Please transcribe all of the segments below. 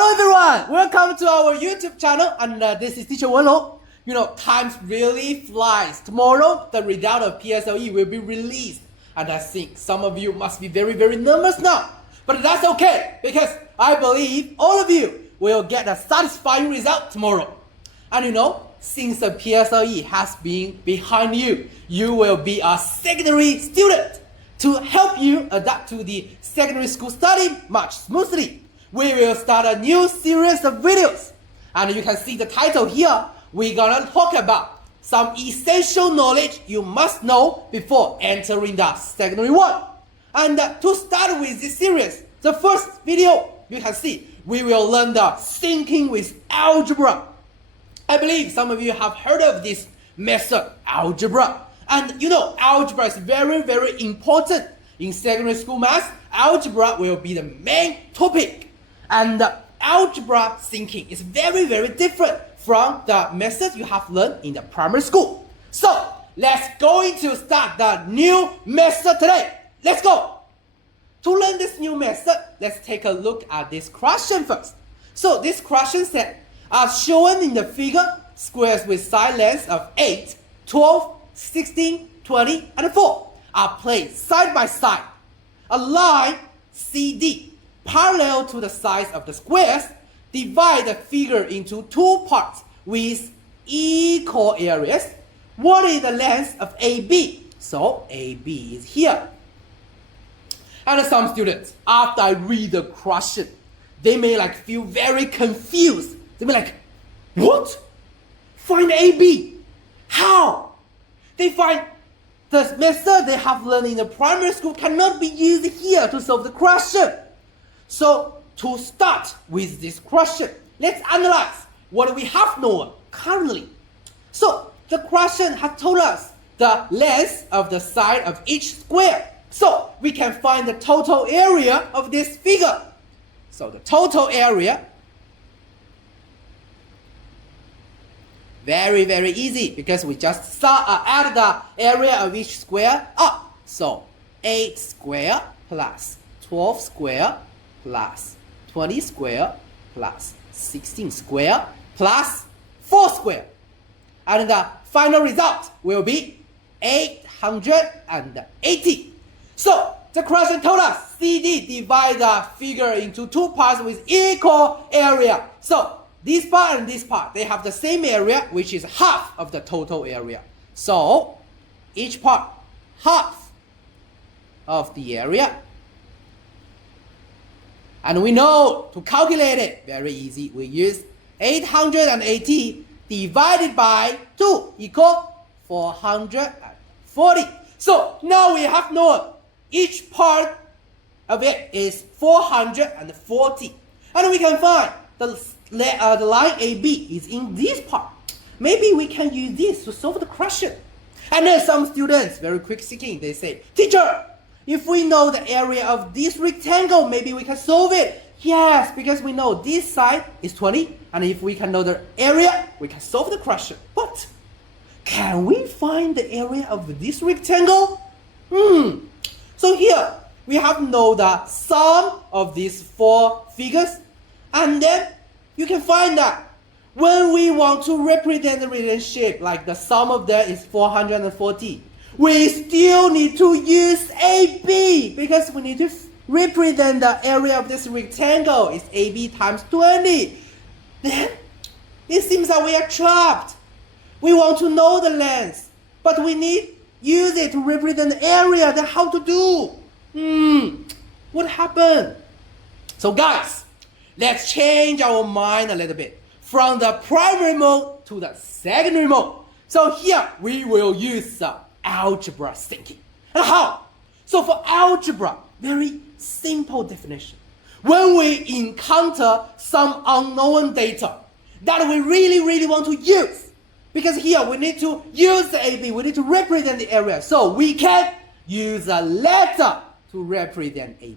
Hello everyone, welcome to our YouTube channel, and this is teacher Wenlong. You know, time really flies. Tomorrow, the result of PSLE will be released, and I think some of you must be very nervous now. But that's okay, because I believe all of you will get a satisfying result tomorrow. And you know, since the PSLE has been behind you, you will be a secondary student. To help you adapt to the secondary school study much smoothly, we will start a new series of videos. And you can see the title here. We're gonna talk about some essential knowledge you must know before entering the secondary one. And to start with this series, the first video you can see, we will learn the thinking with algebra. I believe some of you have heard of this method, algebra. And you know, algebra is very important. In secondary school math, algebra will be the main topic. And algebra thinking is very different from the method you have learned in the primary school. So, let's go to start the new method today. Let's go! To learn this new method, let's take a look at this question first. So, this question set are shown in the figure, squares with side lengths of 8, 12, 16, 20, and 4 are placed side by side. A line CD parallel to the sides of the squares divide the figure into two parts with equal areas. What is the length of AB? So AB is here. And some students, after I read the question, they may feel very confused. They may what? Find AB? How? They find the method they have learned in the primary school cannot be used here to solve the question. So, to start with this question, let's analyze what we have known currently. So, the question has told us the length of the side of each square. So, we can find the total area of this figure. So, the total area, very easy, because we just add the area of each square up. So 8 square plus 12 square plus 20 square plus 16 square plus 4 square. And the final result will be 880. So the question told us CD divide the figure into two parts with equal area. So this part and this part, they have the same area, which is half of the total area. So, each part, half of the area. And we know to calculate it, very easy. We use 880 divided by 2 equal 440. So, now we have known each part of it is 440. And we can find the line AB is in this part. Maybe we can use this to solve the question. And then some students, very quick thinking, they say, teacher, if we know the area of this rectangle, maybe we can solve it. Yes, because we know this side is 20, and if we can know the area, we can solve the question. But can we find the area of this rectangle? So here, we have know the sum of these four figures, and then you can find that when we want to represent the relationship, like the sum of them is 440, we still need to use AB, because we need to represent the area of this rectangle is AB times 20. Then it seems that we are trapped. We want to know the length, but we need use it to represent the area. Then how to do? What happened? So guys, let's change our mind a little bit from the primary mode to the secondary mode. So here we will use algebra thinking. And how? So for algebra, very simple definition. When we encounter some unknown data that we really want to use, because here we need to use the AB, we need to represent the area. So we can use a letter to represent AB.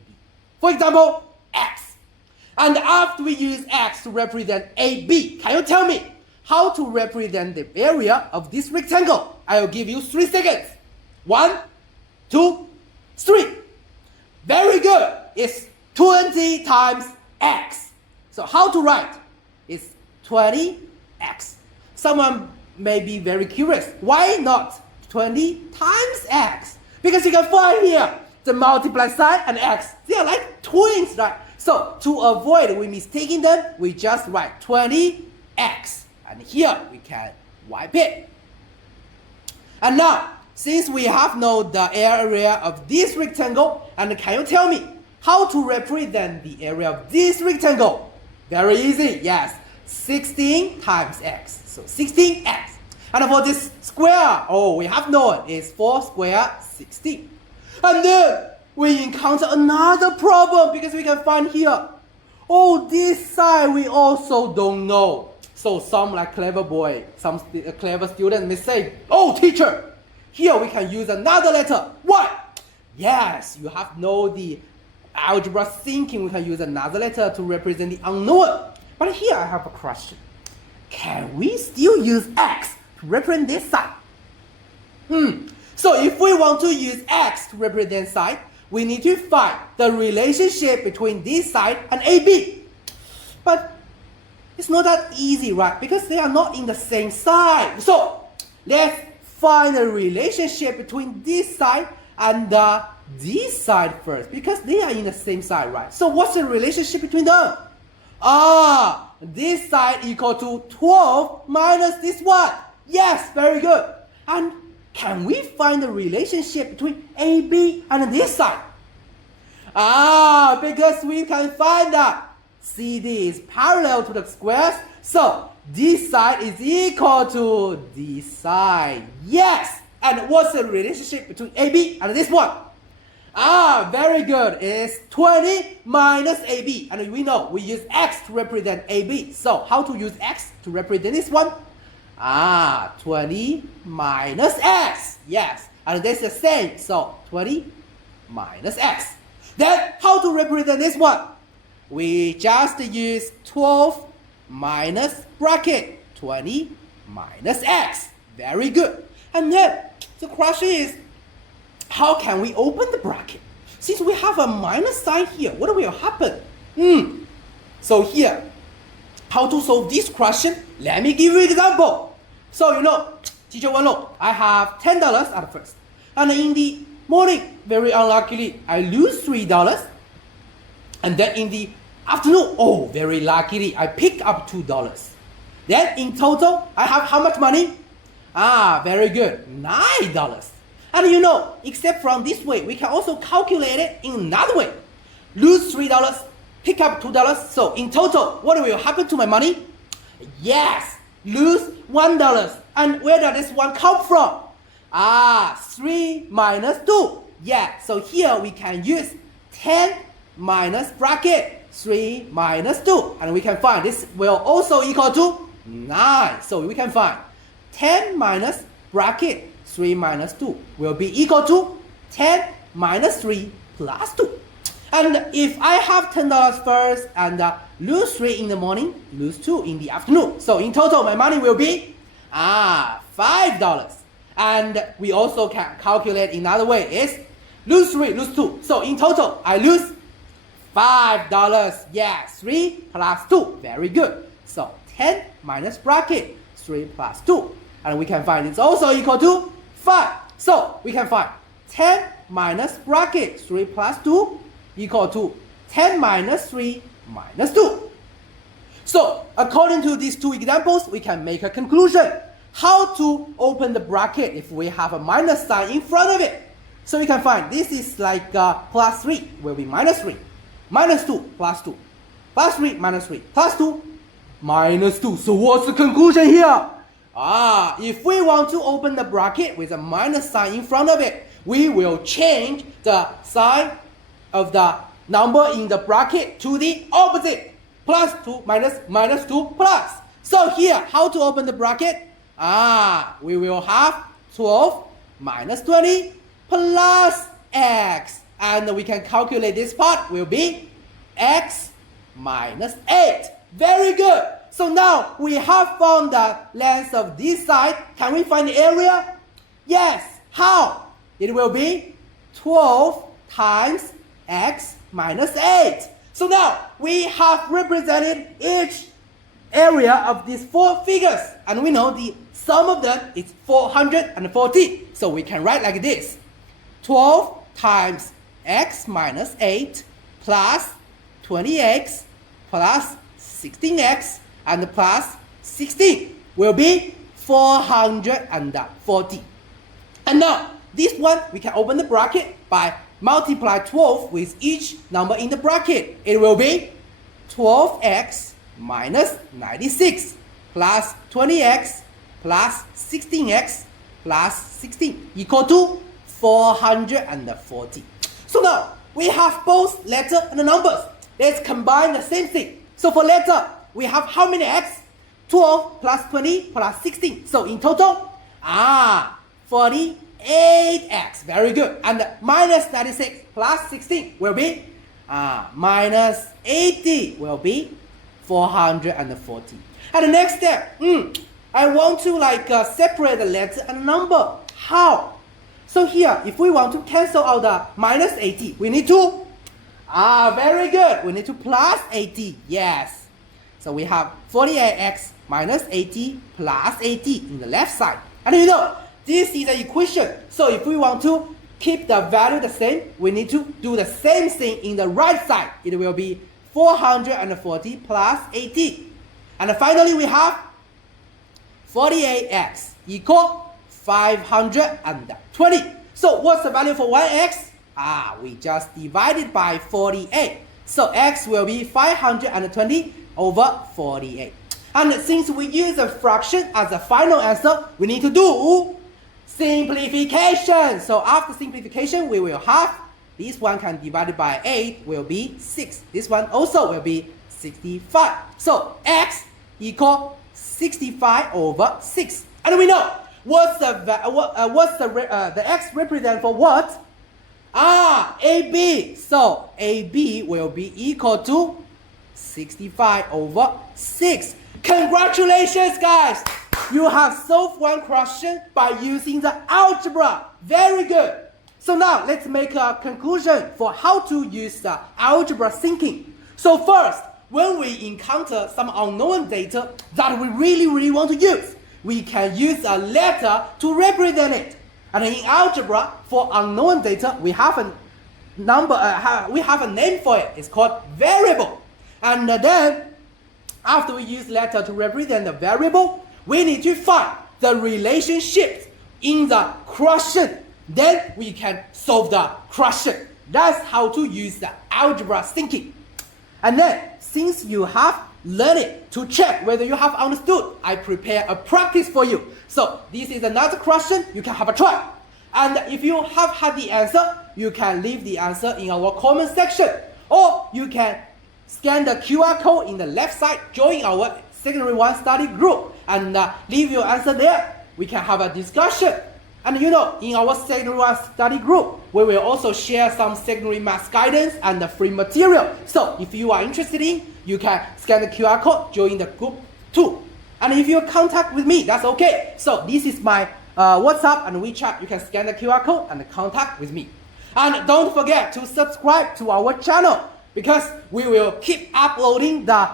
For example, X. And after we use X to represent AB, can you tell me how to represent the area of this rectangle? I will give you 3 seconds. 1, 2, 3. Very good. It's 20 times X. So how to write? It's 20x. Someone may be very curious. Why not 20 times x? Because you can find here the multiply sign and x. They are like twins, right? So to avoid we mistaking them, we just write 20x. And here we can wipe it. And now, since we have known the area of this rectangle, and can you tell me how to represent the area of this rectangle? Very easy, yes. 16 times x. So 16x. And for this square, we have known is 4 square 16. And then we encounter another problem because we can find here. This side we also don't know. So some like clever boy, some clever student may say, teacher, here we can use another letter. What? Yes, you have know the algebra thinking. We can use another letter to represent the unknown. But here I have a question. Can we still use x to represent this side? So if we want to use x to represent side, we need to find the relationship between this side and AB. But it's not that easy, right? Because they are not in the same side. So let's find the relationship between this side and this side first, because they are in the same side, right? So what's the relationship between them? This side equal to 12 minus this one. Yes, very good. And can we find the relationship between AB and this side? Because we can find that CD is parallel to the squares. So this side is equal to this side. Yes. And what's the relationship between AB and this one? Very good. It's 20 minus AB. And we know we use x to represent AB. So how to use x to represent this one? 20 minus x. Yes. And that's the same. So 20 minus x. Then how to represent this one? We just use 12 minus bracket 20 minus x. Very good. And then the question is, how can we open the bracket? Since we have a minus sign here, what will happen? So here, how to solve this question? Let me give you an example. So teacher Wenlong, I have $10 at first. And in the morning, very unluckily, I lose $3. And then in the afternoon, very luckily, I pick up $2. Then in total, I have how much money? Very good, $9. And except from this way, we can also calculate it in another way. Lose $3, pick up $2. So in total, what will happen to my money? Yes, lose $1. And where does this one come from? 3 minus 2. Yeah, so here we can use 10 minus bracket 3 minus 2. And we can find this will also equal to 9. So we can find 10 minus bracket 3 minus 2 will be equal to 10 minus 3 plus 2. And if I have $10 first and lose 3 in the morning, lose 2 in the afternoon. So in total, my money will be $5. And we also can calculate another way is lose 3, lose 2. So in total, I lose $5. Yeah, 3 plus 2. Very good. So 10 minus bracket 3 plus 2. And we can find it's also equal to 5. So we can find 10 minus bracket 3 plus 2 equal to 10 minus 3 minus 2. So according to these two examples, we can make a conclusion. How to open the bracket if we have a minus sign in front of it. So we can find this is like plus 3 will be minus 3. Minus 2 plus 2. Plus 3 minus 3 plus 2 minus 2. So what's the conclusion here? If we want to open the bracket with a minus sign in front of it, we will change the sign of the number in the bracket to the opposite. Plus 2 minus minus 2 plus. So here, how to open the bracket? We will have 12 minus 20 plus x. And we can calculate this part will be x minus 8. Very good. So now we have found the length of this side. Can we find the area? Yes. How? It will be 12 times x minus 8. So now we have represented each area of these 4 figures, and we know the sum of them is 440. So we can write like this: 12 times x minus 8 plus 20x plus 16x and plus 16 will be 440. And now this one we can open the bracket by multiply 12 with each number in the bracket. It will be 12x minus 96 plus 20x plus 16x plus 16 equal to 440. So now we have both letter and the numbers. Let's combine the same thing. So for letter, we have how many x? 12 plus 20 plus 16. So in total, 48x. Very good. And minus 96 plus 16 will be minus 80 will be 440. And the next step, I want to separate the letter and number. How? So here, if we want to cancel out the minus 80, we need to, very good, we need to plus 80, yes. So we have 48x minus 80 plus 80 in the left side. And you know, this is the equation. So if we want to keep the value the same, we need to do the same thing in the right side. It will be 440 plus 80. And finally we have 48x equal 520. So what's the value for 1x? We just divided by 48. So x will be 520 over 48. And since we use a fraction as a final answer, we need to do simplification. So after simplification, we will have this one can divided by 8 will be 6. This one also will be 65. So x equal 65 over 6. And we know what's the x represent for what? AB. So AB will be equal to 65 over 6. Congratulations, guys! You have solved one question by using the algebra. Very good. So now let's make a conclusion for how to use the algebra thinking. So first, when we encounter some unknown data that we really want to use, we can use a letter to represent it. And in algebra, for unknown data, we have a name for it. It's called variable. And then, after we use letter to represent the variable, we need to find the relationships in the question. Then we can solve the question. That's how to use the algebra thinking. And then, since you have learned it, to check whether you have understood, I prepare a practice for you. So this is another question, you can have a try. And if you have had the answer, you can leave the answer in our comment section. Or you can scan the QR code in the left side, join our Secondary 1 study group, and leave your answer there. We can have a discussion. And you know, in our Secondary 1 study group, we will also share some secondary math guidance and the free material. So if you are interested in, you can scan the QR code, join the group too. And if you contact with me, that's okay. So this is my WhatsApp and WeChat. You can scan the QR code and contact with me. And don't forget to subscribe to our channel, because we will keep uploading the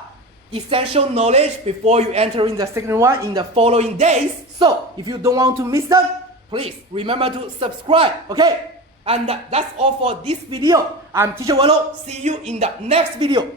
essential knowledge before you enter in the Secondary 1 in the following days. So if you don't want to miss them, please remember to subscribe, okay? And that's all for this video. I'm Teacher Wenlong. See you in the next video.